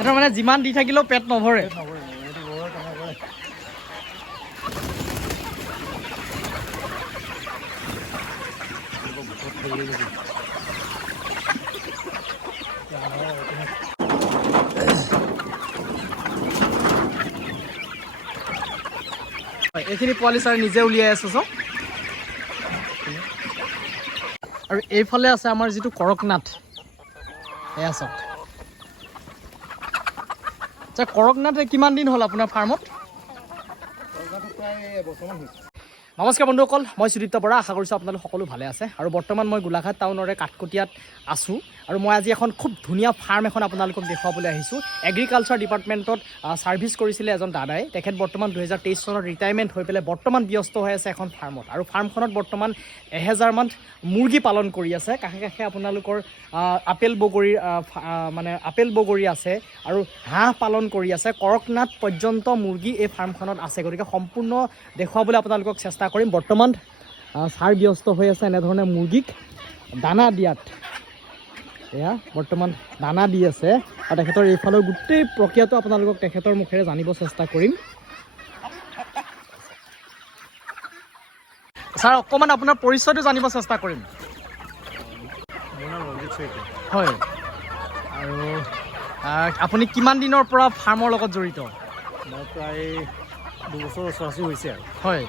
এটা মানে যিমান দি থাকিলেও পেট নভৰে। এইখিনি পোৱালি ছাৰ নিজে উলিয়াই আছে চাওক। আৰু এইফালে আছে আমাৰ যিটো কৰকনাথ, এয়া চাওক। আচ্ছা, কৰকনাথ কিমান দিন হ'ল আপোনাৰ ফাৰ্মত? নমস্কাৰ বন্ধুসকল, মই সুদীপ্ত বৰা। আশা কৰিছোঁ আপোনালোক সকলো ভালে আছে। আৰু বৰ্তমান মই গোলাঘাট টাউনৰে কাঠকটীয়াত আছোঁ। আৰু মই আজি এখন খুব ধুনীয়া ফাৰ্ম এখন আপোনালোকক দেখুৱাবলৈ আহিছোঁ। এগ্ৰিকালচাৰ ডিপাৰ্টমেণ্টত ছাৰ্ভিচ কৰিছিলে এজন দাদাই। তেখেত বৰ্তমান 2023 চনত ৰিটায়াৰমেণ্ট হৈ পেলাই বৰ্তমান ব্যস্ত হৈ আছে এখন ফাৰ্মত। আৰু ফাৰ্মখনত বৰ্তমান 1000মান মুৰ্গী পালন কৰি আছে। কাষে কাষে আপোনালোকৰ আপেল বগৰী আছে আৰু হাঁহ পালন কৰি আছে। কৰকনাথ পৰ্যন্ত মুৰ্গী এই ফাৰ্মখনত আছে। গতিকে সম্পূৰ্ণ দেখুৱাবলৈ আপোনালোকক চেষ্টা কৰিম। বৰ্তমান ছাৰ ব্যস্ত হৈ আছে এনেধৰণে মুৰ্গীক দানা দিয়াত। এয়া বৰ্তমান দানা দি আছে আৰু তেখেতৰ এইফালৰ গোটেই প্ৰক্ৰিয়াটো আপোনালোকক তেখেতৰ মুখেৰে জানিব চেষ্টা কৰিম। ছাৰ, অকণমান আপোনাৰ পৰিচয়টো জানিব চেষ্টা কৰিম। হয়, আৰু আপুনি কিমান দিনৰ পৰা ফাৰ্মৰ লগত জড়িত? মই প্ৰায় 2 বছৰ ওচৰা-ওচৰি হৈছে আৰু। হয়,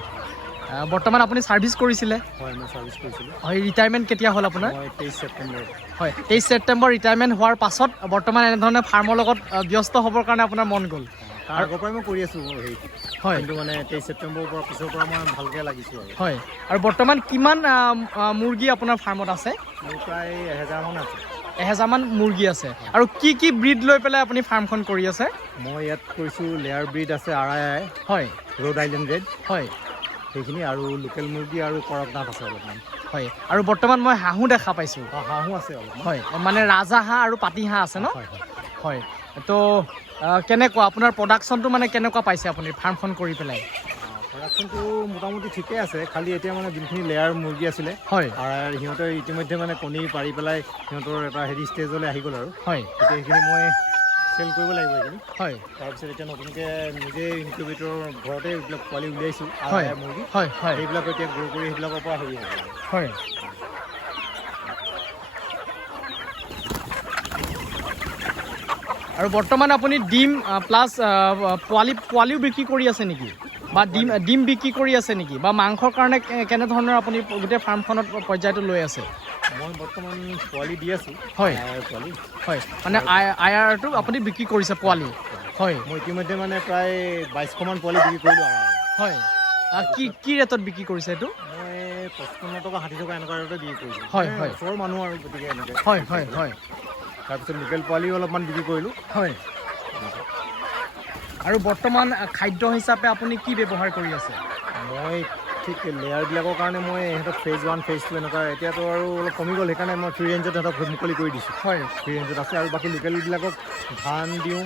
বৰ্তমান আপুনি ছাৰ্ভিচ কৰিছিলে? হয়, মই ছাৰ্ভিচ কৰিছিলোঁ। হয়, ৰিটায়াৰমেণ্ট কেতিয়া হ'ল আপোনাৰ? মই 23 ছেপ্টেম্বৰ। হয়, 23 ছেপ্টেম্বৰ ৰিটায়াৰমেণ্ট হোৱাৰ পাছত বৰ্তমান এনেধৰণে ফাৰ্মৰ লগত ব্যস্ত হ'বৰ কাৰণে আপোনাৰ মন গ'ল? তাৰ আগৰ পৰাই মই কৰি আছোঁ হেৰি। হয়, কিন্তু মানে 23 ছেপ্টেম্বৰৰ পিছৰ পৰা মই ভালকৈ লাগিছোঁ আৰু। হয়, আৰু বৰ্তমান কিমান মুৰ্গী আপোনাৰ ফাৰ্মত আছে? মোৰ প্ৰায় 1000মান আছে। 1000মান মুৰ্গী আছে। আৰু কি কি ব্ৰীড লৈ পেলাই আপুনি ফাৰ্মখন কৰি আছে? মই ইয়াত কৰিছোঁ লেয়াৰ ব্ৰীড আছে, RII, হয়, ৰ'ড আইলেণ্ড ৰেড, হয়, সেইখিনি, আৰু লোকেল মুৰ্গী আৰু কৰকনাথ আছে অলপমান। হয়, আৰু বৰ্তমান মই হাঁহো দেখা পাইছোঁ। হাঁহো আছে অলপমান। হয়, মানে ৰাজহাঁহ আৰু পাতিহাঁহ আছে ন? হয়, হয়, তো কেনেকুৱা আপোনাৰ প্ৰডাকশ্যনটো মানে কেনেকুৱা পাইছে আপুনি ফাৰ্মখন কৰি পেলাই? প্ৰডাকশ্যনটো মোটামুটি ঠিকে আছে। খালি এতিয়া মানে যোনখিনি লেয়াৰ মুৰ্গী আছিলে, হয়, আৰু সিহঁতে ইতিমধ্যে মানে কণী পাৰি পেলাই সিহঁতৰ এটা হেৰি ষ্টেজলৈ আহি গ'ল আৰু। হয়, এতিয়া সেইখিনি মই চেল কৰিব লাগিব এইখিনি। হয়, তাৰপিছত এতিয়া নতুনকৈ নিজে ইনকিউবেটৰ ঘৰতে এইবিলাক পোৱালি উলিয়াইছোঁ, হয়, মুৰ্গী। হয়, হয়, সেইবিলাক এতিয়া গ্ৰ' কৰি সেইবিলাকৰ পৰা হেৰি হ'ব। হয়। আৰু বৰ্তমান আপুনি ডিম প্লাছ পোৱালিও বিক্ৰী কৰি আছে নেকি? বা ডিম বিক্ৰী কৰি আছে নেকি? বা মাংসৰ কাৰণে কেনেধৰণৰ আপুনি গোটেই ফাৰ্মখনত পৰ্যায়টো লৈ আছে? মই বৰ্তমান পোৱালি দি আছোঁ। হয়, পোৱালি। হয়, মানে IRটো আপুনি বিক্ৰী কৰিছে পোৱালি? হয়, মই ইতিমধ্যে মানে প্ৰায় 2200মান পোৱালি বিক্ৰী কৰিলোঁ আৰু। হয়, কি ৰেটত বিক্ৰী কৰিছে এইটো? মই 55 টকা 60 টকা এনেকুৱা ৰেটতে বিক্ৰী কৰিছোঁ। হয়, হয়, ওচৰৰ মানুহ আৰু গতিকে এনেকৈ। হয়, হয়, হয়। তাৰপিছত লোকেল পোৱালিও অলপমান বিক্ৰী কৰিলোঁ। হয়, আৰু বৰ্তমান খাদ্য হিচাপে আপুনি কি ব্যৱহাৰ কৰি আছে? মই ঠিক লেয়াৰবিলাকৰ কাৰণে মই ইহঁতক ফেজ 1 ফেজ 2 এনেকুৱা, এতিয়াতো আৰু অলপ কমি গ'ল, সেইকাৰণে মই ফ্ৰী ৰেঞ্জত সিহঁতক মুকলি কৰি দিছোঁ। হয়, ফ্ৰী ৰেঞ্জত আছে। আৰু বাকী লোকেলবিলাকক ধান দিওঁ,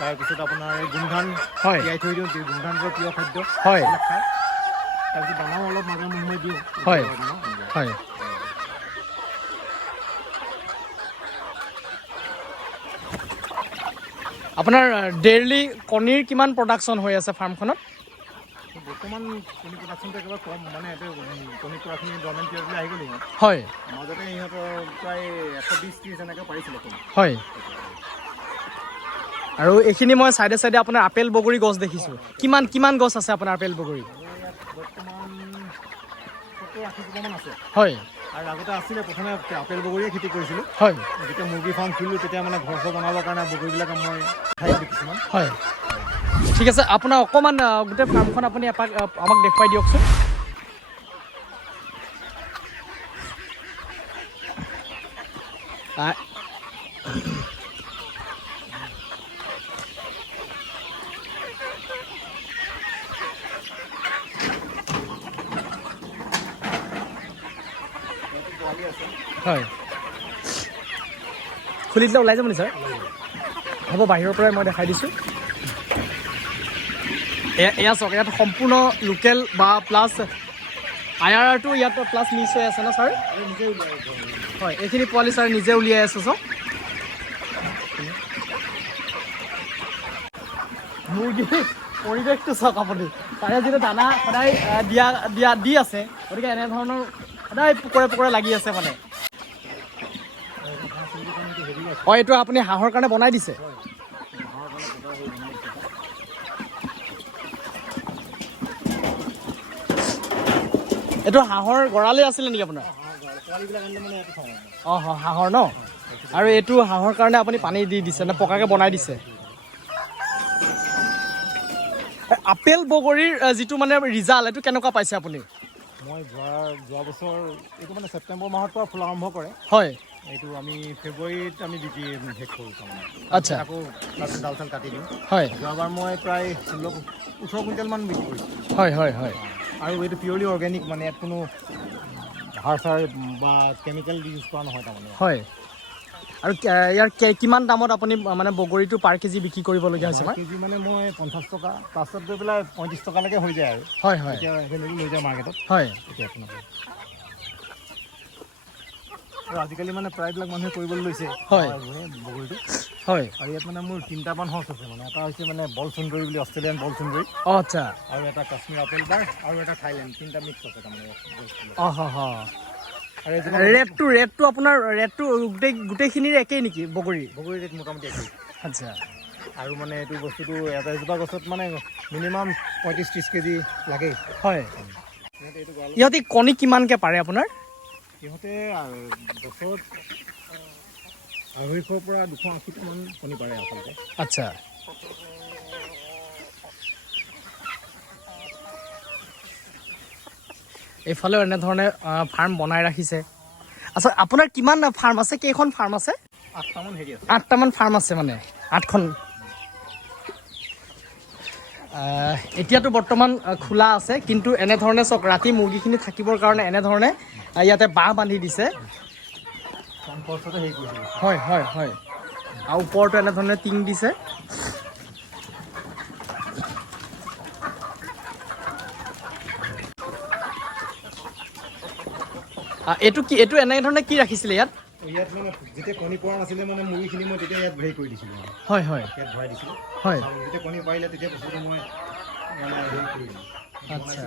তাৰপিছত আপোনাৰ এই গোমধান হয়, তিয়াই থৈ দিওঁ, গোমধানটোৰ প্ৰিয় খাদ্য। হয়, খায়। তাৰপিছত দানাও অলপ মাজে সময়ে দিওঁ। হয়, হয়। আপোনাৰ ডেইলি কণীৰ কিমান প্ৰডাকশ্যন হৈ আছে ফাৰ্মখনত? বৰ্তমান কণী প্ৰডাকশ্যনটো একেবাৰে কম, মানে এতিয়া কণী পৰাখিনি গভৰ্ণমেণ্ট পিৰিয়ডলৈ আহি গ'ল ইহঁত। হয়, মাজতে ইহঁতৰ প্ৰায় 120-30 এনেকৈ পাৰিছিলে কণী। হয়। আৰু এইখিনি মই চাইডে চাইডে আপোনাৰ আপেল বগৰী গছ দেখিছোঁ। কিমান গছ আছে আপোনাৰ আপেল বগৰী? ইয়াত বৰ্তমান 70-80 জোপামান আছে। হয়, আৰু আগতে আছিলে, প্ৰথমে আপেল বগৰীয়ে খেতি কৰিছিলোঁ। হয়, যেতিয়া মুৰ্গী ফাৰ্ম খুলিলোঁ তেতিয়া মানে ঘৰ বনাবৰ কাৰণে বগৰীবিলাক মই খাই দিলোঁ কিছুমান। হয়, ঠিক আছে। আপোনাৰ অকণমান গোটেই ফাৰ্মখন আপুনি এপাক আমাক দেখুৱাই দিয়কচোন। হয়, খুলি দিলে ওলাই যাব নি ছাৰ? হ'ব, বাহিৰৰ পৰাই মই দেখাই দিছোঁ। এয়া চাওক, ইয়াত সম্পূৰ্ণ লোকেল বা প্লাছ IRRটো ইয়াত প্লাছ মিছ হৈ আছে ন ছাৰ? নিজে উলিয়াই হয়, এইখিনি পোৱালি ছাৰ নিজে উলিয়াই আছে চাওক। মুৰ্গী পৰিৱেশটো চাওক আপুনি, তাৰে যিটো দানা সদায় দি আছে, গতিকে এনেধৰণৰ সদায় পোকৰে লাগি আছে মানে। হয়, এইটো আপুনি হাঁহৰ কাৰণে বনাই দিছে? এইটো হাঁহৰ গঁৰালে আছিলে নেকি আপোনাৰ? অঁ হাঁহৰ ন? আৰু এইটো হাঁহৰ কাৰণে আপুনি পানী দি দিছে নে পকাকৈ বনাই দিছে? আপেল বগৰীৰ যিটো মানে ৰিজাল্ট, এইটো কেনেকুৱা পাইছে আপুনি? মই যোৱা বছৰ এইটো মানে ছেপ্টেম্বৰ মাহৰ পৰা ফুল আৰম্ভ কৰে। হয়, এইটো আমি ফেব্ৰুৱাৰীত আমি বিক্ৰী শেষ কৰোঁ তাৰমানে। আচ্ছা, আকৌ ডাল চাল কাটি দিওঁ। হয়, যোৱাবাৰ মই প্ৰায় 18 কুইণ্টেলমান বিক্ৰী কৰিছোঁ। হয় হয় হয়। আৰু এইটো পিয়ৰলি অৰ্গেনিক, মানে ইয়াত কোনো সাৰ চাৰ বা কেমিকেল ইউজ কৰা নহয় তাৰমানে। হয়, আৰু ইয়াৰ কিমান দামত আপুনি মানে বগৰীটো পাৰ কেজি বিক্ৰী কৰিবলগীয়া হৈছে? কেজি মানে মই 50 টকা, পাছত গৈ পেলাই 35 টকালৈকে হৈ যায় আৰু। হয় হয়, এতিয়া এভেইলেবল হৈ যায় মাৰ্কেটত। হয়, এতিয়া আপোনাৰ আৰু আজিকালি মানে প্ৰায়বিলাক মানুহে কৰিবলৈ লৈছে হয়, বগৰীটো। হয়, আৰু ইয়াত মানে মোৰ 3টামান সঁচ আছে মানে। এটা হৈছে মানে বল সুন্দৰী বুলি, অষ্ট্ৰেলিয়ান বল সুন্দৰী। অঁ আচ্ছা, আৰু এটা কাশ্মীৰ আপেল বাৰ, আৰু এটা থাইলেণ্ড, 3টা মিক্স আছে তাৰমানে। অঁ আৰু ৰেটটো আপোনাৰ গোটেইখিনিৰ একেই নেকি বগৰী? বগৰী ৰেট মোটামুটি একেই। আচ্ছা, আৰু মানে এইটো বস্তুটো এটা এজোপা গছত মানে মিনিমাম 35-30 কেজি লাগেই। হয়, ইহঁতি কণী কিমানকৈ পাৰে আপোনাৰ? সিহঁতে বছৰত 250 পৰা 280মান কণী পাৰে আচলতে। আচ্ছা, এইফালেও এনেধৰণে ফাৰ্ম বনাই ৰাখিছে। আচ্ছা, আপোনাৰ কিমান ফাৰ্ম আছে? কেইখন ফাৰ্ম আছে? 8টামান হেৰি আছে। 8টামান ফাৰ্ম আছে মানে, 8খন। এতিয়াতো বৰ্তমান খোলা আছে, কিন্তু এনেধৰণে চাওক, ৰাতি মুৰ্গীখিনি থাকিবৰ কাৰণে এনেধৰণে ইয়াতে বাঁহ বান্ধি দিছে। হয় হয় হয়, আৰু ওপৰতো এনেধৰণে টিং দিছে। এইটো এনেধৰণে কি ৰাখিছিলে ইয়াত? ইয়াত মানে যেতিয়া কণী পৰা নাছিলে মানে মুৰ্গীখিনি মই তেতিয়া ইয়াত হেৰি কৰি দিছিলোঁ। হয় হয়, ইয়াত ভৰাই দিছিলোঁ। হয়, যেতিয়া কণী পাৰিলে তেতিয়া বস্তুটো মই মানে হেৰি কৰি দিলোঁ। আচ্ছা,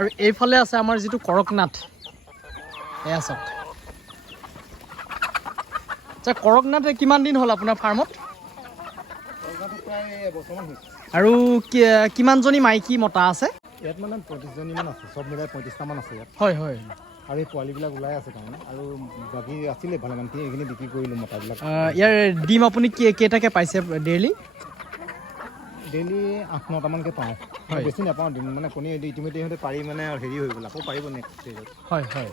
আৰু এইফালে আছে আমাৰ যিটো কৰকনাথ, এয়া চাওক। আচ্ছা, কৰকনাথ কিমান দিন হ'ল আপোনাৰ ফাৰ্মত? প্ৰায় এবছৰমান হৈছে। আৰু কিমানজনী মাইকী মতা আছে? ইয়াত মানে 35জনীমান আছে, চব মিলাই 35টামান আছে ইয়াত। হয় হয়, আৰু এই পোৱালিবিলাক ওলাই আছে তাৰমানে, আৰু বাকী আছিলে ভালেমানখিনি, এইখিনি বিক্ৰী কৰিলোঁ মতাবিলাক। ইয়াৰ ডিম আপুনি কেইটাকৈ পাইছে ডেইলি? ডেইলি 8-9টামানকৈ পাওঁ। হয়, বেছি নাপাওঁ ডিম, মানে কণী ইতিমধ্যে সিহঁতে পাৰি মানে হেৰি হৈ গ'ল, আকৌ পাৰিব নেক্সট ষ্টেজত। হয় হয়,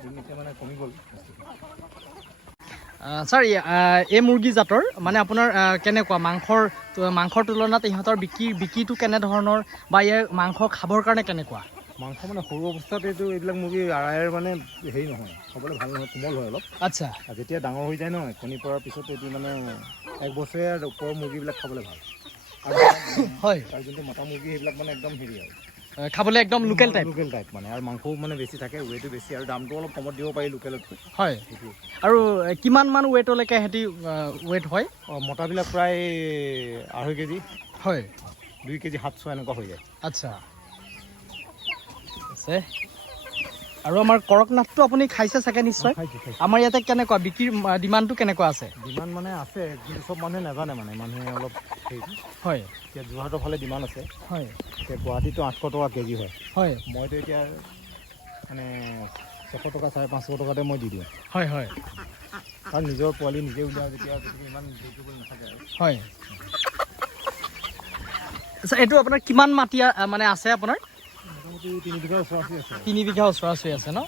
ডিম এতিয়া মানে কমি গ'ল। ছাৰ, এই মুৰ্গী জাতৰ মানে আপোনাৰ কেনেকুৱা মাংসৰ তুলনাত ইহঁতৰ বিক্ৰীটো কেনেধৰণৰ, বা ইয়াৰ মাংস খাবৰ কাৰণে কেনেকুৱা? মাংস মানে সৰু অৱস্থাত এইবিলাক মুৰ্গী আড়াইৰ মানে হেৰি নহয়, খাবলৈ ভাল নহয়, কোমল হয় অলপ। আচ্ছা, আৰু যেতিয়া ডাঙৰ হৈ যায় নহয়, কণী পৰাৰ পিছত এইটো মানে 1 বছৰীয়া ওপৰৰ মুৰ্গীবিলাক খাবলৈ ভাল। হয়, আৰু যোনটো মতা মুৰ্গী সেইবিলাক মানে একদম হেৰি আৰু খাবলৈ একদম লোকেল টাইপ মানে, আৰু মাংসও মানে বেছি থাকে, ৱেটো বেছি, আৰু দামটো অলপ কমত দিব পাৰি লোকেলতকৈ। হয়, আৰু কিমানমান ৱেটলৈকে সিহঁতি ৱেট হয়? মতাবিলাক প্ৰায় 2.5 কেজি, হয়, 2 কেজি 700 এনেকুৱা হৈ যায়। আচ্ছা, আছে। আৰু আমাৰ কৰকনাথটো আপুনি খাইছে চাগে নিশ্চয়? আমাৰ ইয়াতে কেনেকুৱা বিক্ৰীৰ ডিমাণ্ডটো কেনেকুৱা আছে? ডিমাণ্ড মানে আছে, কিন্তু চব মানুহে নাজানে, মানে মানুহে অলপ হেৰি। হয়, এতিয়া যোৰহাটৰ ফালে ডিমাণ্ড আছে। হয়, এতিয়া গুৱাহাটীতো 800 টকা কেজি হয়। হয়, মইতো এতিয়া মানে 600 টকা 550 টকাতে মই দি দিওঁ। হয় হয়, আৰু নিজৰ পোৱালি নিজে উলিয়াওঁ যেতিয়া, ইমান দেৰি কৰিব নাথাকে আৰু। হয়। আচ্ছা, এইটো আপোনাৰ কিমান মাটি মানে আছে আপোনাৰ? মোটামুটি 3 বিঘা ওচৰা-ওচৰি আছে। 3 বিঘা ওচৰা-ওচৰি আছে ন?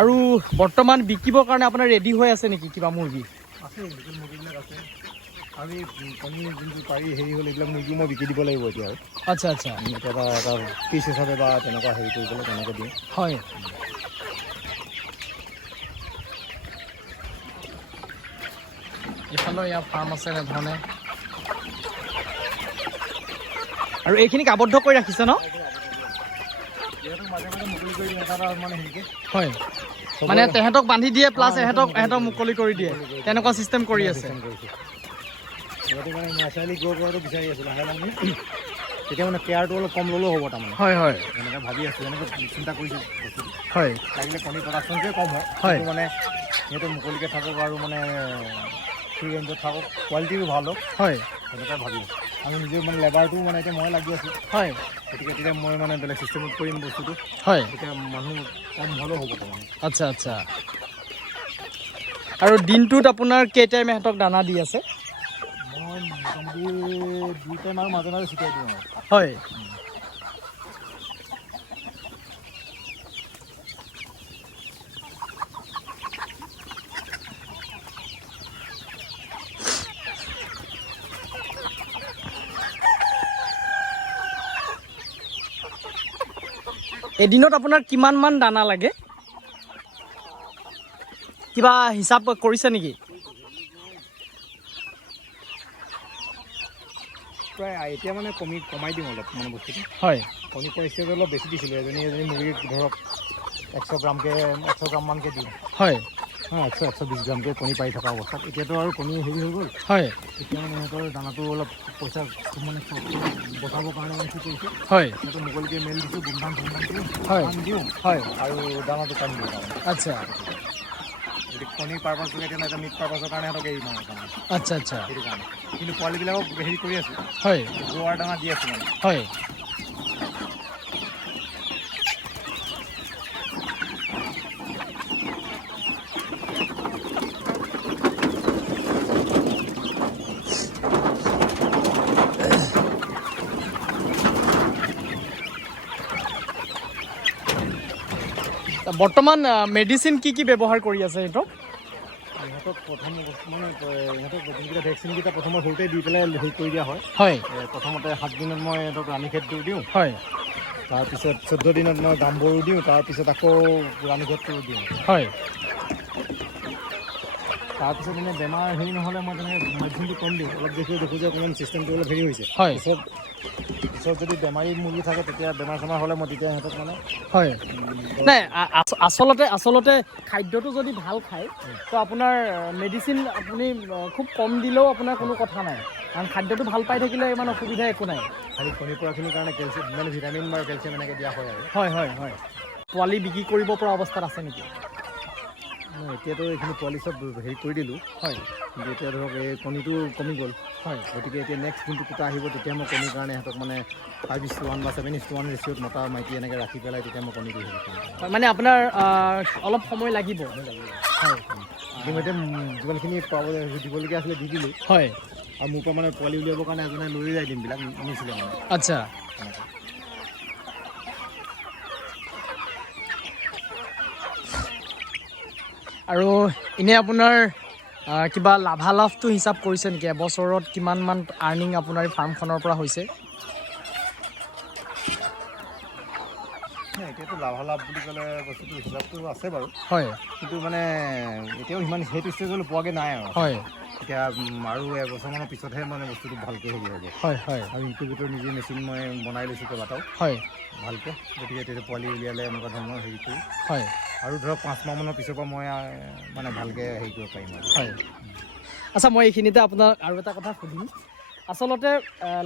আৰু বৰ্তমান বিকিবৰ কাৰণে আপোনাৰ ৰেডি হৈ আছে নেকি কিবা মুৰ্গী? আছে লোকেল মুৰ্গীবিলাক আছে আৰু এই কণী যোনটো পাৰি হেৰি হ'ল এইবিলাক মুৰ্গী মই বিকি দিব লাগিব এতিয়া আৰু আচ্ছা আচ্ছা কেতিয়াবা এটা পিচ হিচাপে বা তেনেকুৱা হেৰি কৰিবলৈ তেনেকৈ দিওঁ। হয় এইফালেও ইয়াৰ ফাৰ্ম আছে এনেধৰণে আৰু এইখিনিক আবদ্ধ কৰি ৰাখিছে ন? যিহেতু মাজে মাজে মুকলি কৰি দিওঁ এটা মানে হেৰিকৈ হয় মানে তেহেঁতক বান্ধি দিয়ে প্লাছ এহেঁতক মুকলি কৰি দিয়ে তেনেকুৱা চিষ্টেম কৰি আছে। সিহঁতে মানে নেচাৰেলি গ্ৰ' কৰাটো বিচাৰি আছোঁ লাহে লাহে তেতিয়া মানে কেয়াৰটো অলপ কম ল'লেও হ'ব তাৰমানে। হয় হয় এনেকৈ ভাবি আছোঁ এনেকৈ চিন্তা কৰিছোঁ বস্তুটো হয় লাগিলে কণী প্ৰডাকশ্যনটোৱে কম হয় কিন্তু মানে সিহঁতে মুকলিকৈ থাকক আৰু মানে ফ্ৰী ৰেঞ্জত থাকক কোৱালিটিও ভাল হওক হয় তেনেকৈ ভাবি আছোঁ। আমি নিজে মানে লেবাৰটো মানে এতিয়া মই লাগি আছোঁ হয় গতিকে তেতিয়া মই মানে বেলেগ চিষ্টেমত কৰিম বস্তুটো হয় তেতিয়া মানুহ কম হ'লেও হ'ব তাৰমানে। আচ্ছা আচ্ছা আৰু দিনটোত আপোনাৰ কেই টাইম ইহঁতক দানা দি আছে? মই মোটামুটি 2 টাইম আৰু মাজে মাজে ছটিয়াই দিওঁ আৰু। হয় এদিনত আপোনাৰ কিমান মান দানা লাগে কিবা হিচাপ কৰিছে নেকি? প্ৰায় এতিয়া মানে কমাই দিওঁ অলপ মানে বস্তুটো। হয় কণী পৰা ষ্টেজ অলপ বেছি দিছিলোঁ এজনী মুৰ্গীক ধৰক 100 গ্ৰামমানকৈ দিওঁ। হয় 120 গ্ৰামকৈ কণী পাৰি থকা অৱস্থাত এতিয়াতো আৰু কণী হেৰি হৈ গ'ল। হয় এতিয়া মানে সিহঁতৰ দানাটো অলপ পইচা মানে বচাবৰ কাৰণে মানে কি কৰিছোঁ হয় সিহঁতৰ মুকলিকৈ মেলি দিছোঁ গোমধান দিওঁ হয় দিওঁ হয় আৰু দানাটো কম দিওঁ তাৰমানে। আচ্ছা গতিকে কণীৰ পাৰপাছটো এতিয়া এটা মিট পাৰপাছৰ কাৰণে সিহঁতক এৰি মাৰোঁ তাৰমানে আচ্ছা আচ্ছা সেইটো কাৰণে কিন্তু পোৱালিবিলাকক হেৰি কৰি আছোঁ হয় গোৱাৰ দানা দি আছোঁ মানে। হয় বৰ্তমান মেডিচিন কি ব্যৱহাৰ কৰি আছে এইটো? ইহঁতক প্ৰথম মানে ইহঁতক যোনকেইটা ভেকচিনকেইটা প্ৰথমত সৰুতে দি পেলাই হেৰি কৰি দিয়া হয়। হয় প্ৰথমতে 7 দিনত মই ইহঁতক ৰাণীখেদটো দিওঁ হয় তাৰপিছত 14 দিনত মই গাম্বৰু দিওঁ তাৰপিছত আকৌ ৰাণীখেদটো দিওঁ। হয় তাৰপিছত এনেই বেমাৰ হেৰি নহ'লে মই তেনেকৈ মেডিচিনটো কম দিওঁ অলপ দেখোঁ যে অকণমান চিষ্টেমটো অলপ হেৰি হৈছে। হয় পিছত যদি বেমাৰী মুৰ্গী থাকে তেতিয়া বেমাৰ চেমাৰ হ'লে মই তেতিয়া সিহঁতক মানে হয় নাই আচলতে খাদ্যটো যদি ভাল খায় তো আপোনাৰ মেডিচিন আপুনি খুব কম দিলেও আপোনাৰ কোনো কথা নাই কাৰণ খাদ্যটো ভাল পাই থাকিলে ইমান অসুবিধা একো নাই। খালি কণী পৰাখিনিৰ কাৰণে কেলছিয়াম মানে ভিটামিন বা কেলছিয়াম এনেকৈ দিয়া হয় আৰু। হয় হয় হয় পোৱালি বিক্ৰী কৰিব পৰা অৱস্থাত আছে নেকি? এতিয়াতো এইখিনি পোৱালি চব হেৰি কৰি দিলোঁ হয় কিন্তু এতিয়া ধৰক এই কণীটো কমি গ'ল। হয় গতিকে এতিয়া নেক্সট যোনটো কুটা আহিব তেতিয়া মই কণীৰ কাৰণে সিহঁতক মানে 5:1 বা 7:1 ৰেচিঅ'ত মতা মাইকী এনেকৈ ৰাখি পেলাই তেতিয়া মই কণীটো হেৰি কৰিম। মানে আপোনাৰ অলপ সময় লাগিব। হয় ইতিমধ্যে যিমানখিনি পাব দিবলগীয়া আছিলে দি দিলোঁ হয় আৰু মোৰ পৰা মানে পোৱালি উলিয়াবৰ কাৰণে এজনে লৈ যায় দিনবিলাক নিছিলে মানে। আচ্ছা আৰু এনেই আপোনাৰ কিবা লাভালাভটো হিচাপ কৰিছে নেকি এবছৰত কিমান মান আৰ্নিং আপোনাৰ ফাৰ্মখনৰ পৰা হৈছে? এতিয়াতো লাভালাভ বুলি ক'লে বস্তুটো হিচাপটো আছে বাৰু হয় কিন্তু মানে এতিয়াও সিমান সেইটো ষ্টেজলৈ পোৱাগৈ নাই আৰু। হয় এতিয়া আৰু এবছৰমানৰ পিছতহে মানে বস্তুটো ভালকৈ হেৰি হ'ব। হয় হয় আৰু ইনকুবেটৰ নিজে মেচিন মই বনাই লৈছোঁ কেইবাটাও হয় ভালকৈ গতিকে তেতিয়া পোৱালি উলিয়ালে এনেকুৱা ধৰণৰ হেৰি কৰি হয় আৰু ধৰক 5 মাহমানৰ পিছৰ পৰা মই মানে ভালকৈ হেৰি কৰিব পাৰিম আৰু। হয় আচ্ছা মই এইখিনিতে আপোনাক আৰু এটা কথা সুধিম আচলতে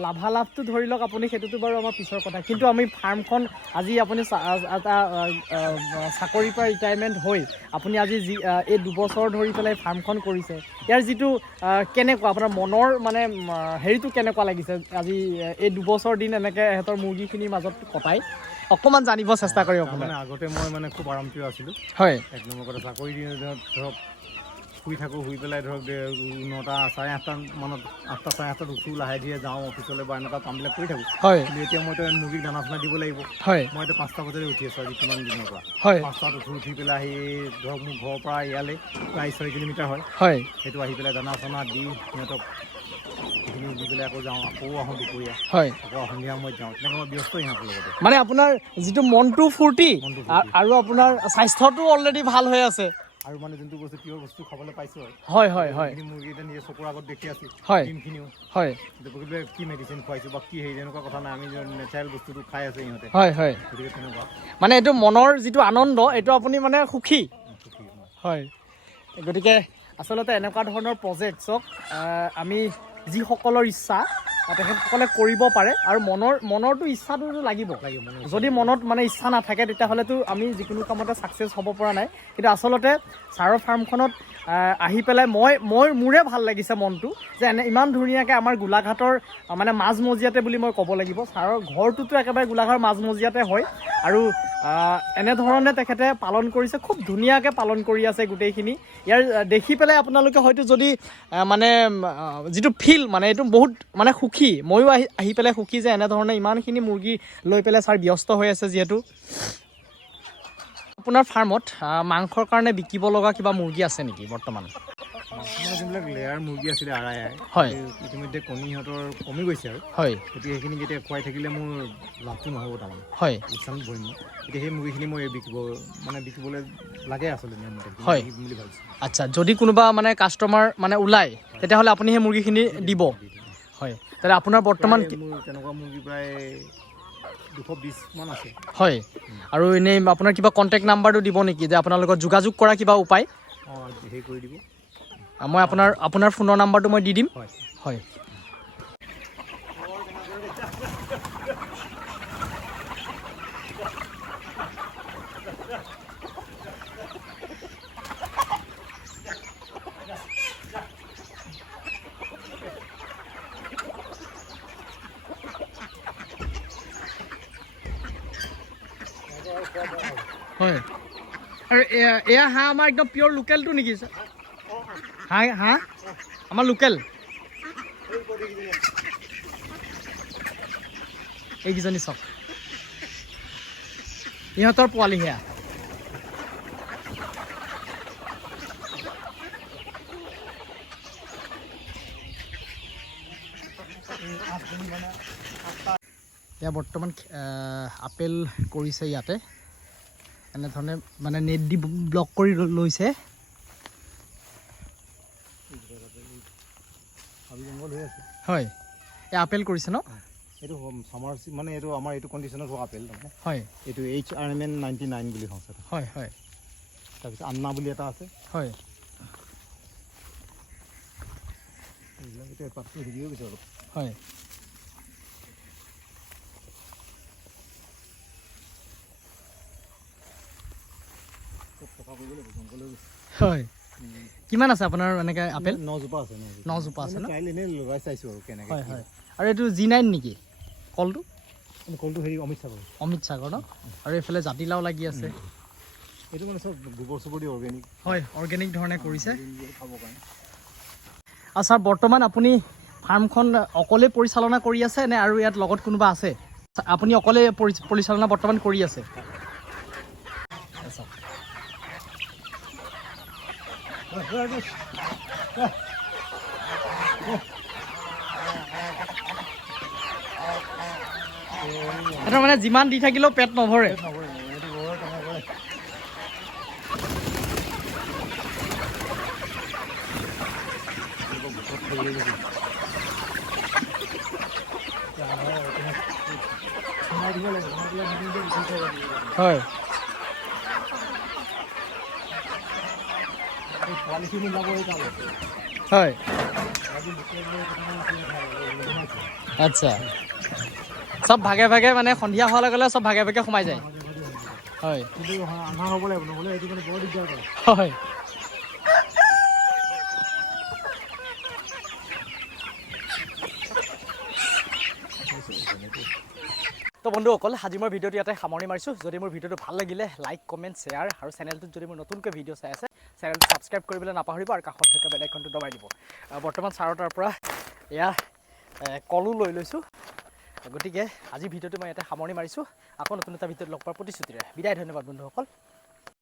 লাভালাভটো ধৰি লওক আপুনি সেইটোতো বাৰু আমাৰ পিছৰ কথা কিন্তু আমি ফাৰ্মখন আজি আপুনি এটা চাকৰিৰ পৰা ৰিটায়াৰমেণ্ট হৈ আপুনি আজি এই 2 বছৰ ধৰি পেলাই ফাৰ্মখন কৰিছে ইয়াৰ যিটো কেনেকুৱা আপোনাৰ মনৰ মানে হেৰিটো কেনেকুৱা লাগিছে আজি এই 2 বছৰ দিন এনেকৈ সিহঁতৰ মুৰ্গীখিনিৰ মাজত কটাই অকণমান জানিব চেষ্টা কৰিম আপোনাৰ। আগতে মই মানে খুব আৰামপ্ৰিয় আছিলোঁ। হয় 1 নম্বৰ কথা চাকৰি দিনত ধৰক শুই থাকোঁ, শুই পেলাই ধৰক 9টা 8:30 মানত 8টা 8:30 উঠোঁ, লাহে ধীৰে যাওঁ অফিচলৈ বা এনেকুৱা কামবিলাক কৰি থাকোঁ। হয় কিন্তু এতিয়া মইতো মুৰ্গীক দানা চানা দিব লাগিব। হয় মই এতিয়া 5টা বজাতে উঠি আছোঁ আজি কিমান দিনৰ পৰা। হয় 5টাত উঠি পেলাই আহি ধৰক মোৰ ঘৰৰ পৰা ইয়ালৈ প্ৰায় 4 কিলোমিটাৰ হয়। হয় সেইটো আহি পেলাই দানা চানা দি সিহঁতক সেইখিনি দি পেলাই আকৌ যাওঁ, আকৌ আহোঁ দুপৰীয়া, হয় আকৌ সন্ধিয়া সময়ত যাওঁ। তেনেকৈ মই ব্যস্ত সিহঁতৰ লগতে। মানে আপোনাৰ যিটো মনটো ফূৰ্তি মনটো ফূৰ্তি। আৰু আপোনাৰ স্বাস্থ্যটো অলৰেডি ভাল হৈ আছে। আৰু মানে যোনটো বস্তু পিয়ৰ বস্তু খাবলৈ পাইছোঁ আৰু হয় হয় হয় সেইখিনি মুৰ্গী এতিয়া নিজৰ চকুৰ আগত দেখি আছোঁ। হয় ডিমখিনিও হয় কি মেডিচিন খুৱাইছোঁ বা কি হেৰি তেনেকুৱা কথা নাই, আমি নেচাৰেল বস্তুটো খাই আছে সিহঁতে। হয় হয় গতিকে তেনেকুৱা মানে এইটো মনৰ যিটো আনন্দ এইটো আপুনি মানে সুখী। সুখী মই। হয় গতিকে আচলতে এনেকুৱা ধৰণৰ প্ৰজেক্টছক আমি যিসকলৰ ইচ্ছা তেখেতসকলে কৰিব পাৰে আৰু মনৰটো ইচ্ছাটোতো লাগিব। যদি মনত মানে ইচ্ছা নাথাকে তেতিয়াহ'লেতো আমি যিকোনো কামতে ছাকচেছ হ'ব পৰা নাই। কিন্তু আচলতে ছাৰৰ ফাৰ্মখনত আহি পেলাই মোৰে ভাল লাগিছে মনটো যে ইমান ধুনীয়াকৈ আমাৰ গোলাঘাটৰ মানে মাজমজিয়াতে বুলি মই ক'ব লাগিব। ছাৰৰ ঘৰটোতো একেবাৰে গোলাঘাটৰ মাজমজিয়াতে হয় আৰু এনেধৰণে তেখেতে পালন কৰিছে, খুব ধুনীয়াকৈ পালন কৰি আছে গোটেইখিনি। ইয়াৰ দেখি পেলাই আপোনালোকে হয়তো যদি মানে যিটো ফিল মানে এইটো বহুত মানে সুখী, ময়ো আহি পেলাই সুখী যে এনেধৰণে ইমানখিনি মুৰ্গী লৈ পেলাই ছাৰ ব্যস্ত হৈ আছে। যিহেতু আপোনাৰ ফাৰ্মত মাংসৰ কাৰণে বিকিব লগা কিবা মুৰ্গী আছে নেকি বৰ্তমান? আমাৰ যোনবিলাক লেয়াৰ মুৰ্গী আছিলে হয় ইতিমধ্যে কণী সিহঁতৰ কমি গৈছে আৰু হয় গতিকে সেইখিনি যেতিয়া খুৱাই থাকিলে মোৰ লাভটো নহ'ব তাৰমানে হয় লোকচানত ভৰিম মই। এতিয়া সেই মুৰ্গীখিনি মই বিকিবলৈ লাগে আচলতে নিয়মমতে হয় বিকিম বুলি ভাবিছোঁ। আচ্ছা, যদি কোনোবা মানে কাষ্টমাৰ মানে ওলায় তেতিয়াহ'লে আপুনি সেই মুৰ্গীখিনি দিব? হয়, তেতিয়াহ'লে আপোনাৰ বৰ্তমান মোৰ তেনেকুৱা মুৰ্গী প্ৰায় 220 মান আছে। হয়, আৰু এনেই আপোনাৰ কিবা কণ্টেক্ট নাম্বাৰটো দিব নেকি যে আপোনাৰ লগত যোগাযোগ কৰা কিবা উপায়? অঁ হেৰি কৰি দিব, মই আপোনাৰ ফোনৰ নাম্বাৰটো মই দি দিম। হয় হয় হয়, আৰু এয়া হাঁহ আমাৰ একদম পিয়'ৰ লোকেলটো নেকি ছাৰ? হাঁহ আমাৰ লোকেল এইকেইজনী চাওক, ইহঁতৰ পোৱালি সেয়া। এতিয়া বৰ্তমান আপেল কৰিছে ইয়াতে, এনেধৰণে মানে নেট দি ব্লক কৰি লৈছে। হয়, এই আপেল কৰিছে ন? এইটো চামাৰ মানে এইটো আমাৰ এইটো কণ্ডিশ্যনত হোৱা আপেল তাৰমানে। হয়, এইটো HRMN 99 বুলি কওঁ ছাৰ। হয় হয়, তাৰপিছত আন্না বুলি এটা আছে। হয় এইবিলাক এতিয়া পাতটো হেৰি হৈ গৈছে অলপ। হয় হয়, কিমান আছে আপোনাৰ এনেকৈ আপেল? 9 জোপা আছে। 9 জোপা আছে ন? এনেই লগাই চাইছোঁ আৰু কেনেকৈ। হয় হয়, আৰু এইটো G9 নেকি কলটো? কলটো হেৰি অমিত সাগৰ ন? আৰু এইফালে জাতিলাও লাগি আছে। এইটো মানে চব গোবৰ চোবৰ দি অৰ্গেনিক। হয়, অৰ্গেনিক ধৰণে কৰিছে। খাবৰ কাৰণে। আৰু ছাৰ বৰ্তমান আপুনি ফাৰ্মখন অকলে পৰিচালনা কৰি আছে নে আৰু ইয়াত লগত কোনোবা আছে? আপুনি অকলে পৰিচালনা বৰ্তমান কৰি আছে? এটা মানে যিমান দি থাকিলেও পেট নভৰে। হয় হয়, আচ্ছা, চব ভাগে ভাগে মানে সন্ধিয়া হোৱাৰ লগে লগে চব ভাগে ভাগে সোমাই যায়। হয় হয়, তো বন্ধুসকল আজি মই ভিডিঅ'টো ইয়াতে সামৰণি মাৰিছোঁ যদি মোৰ ভিডিঅ'টো ভাল লাগিলে লাইক কমেণ্ট শ্বেয়াৰ আৰু চেনেলটোত যদি মোৰ নতুনকৈ ভিডিঅ' চাই আছে চেনেলটো ছাবস্ক্ৰাইব কৰিবলৈ নাপাহৰিব আৰু কাষত থকা বেল আইকনটো দবাই দিব বৰ্তমান ছাৰৰ তাৰ পৰা এয়া কলো লৈ লৈছোঁ গতিকে আজি ভিডিঅ'টো মই ইয়াতে সামৰণি মাৰিছোঁ আকৌ নতুন এটা ভিডিঅ'ত লগ পোৱাৰ প্ৰতিশ্ৰুতিৰে বিদায় ধন্যবাদ বন্ধুসকল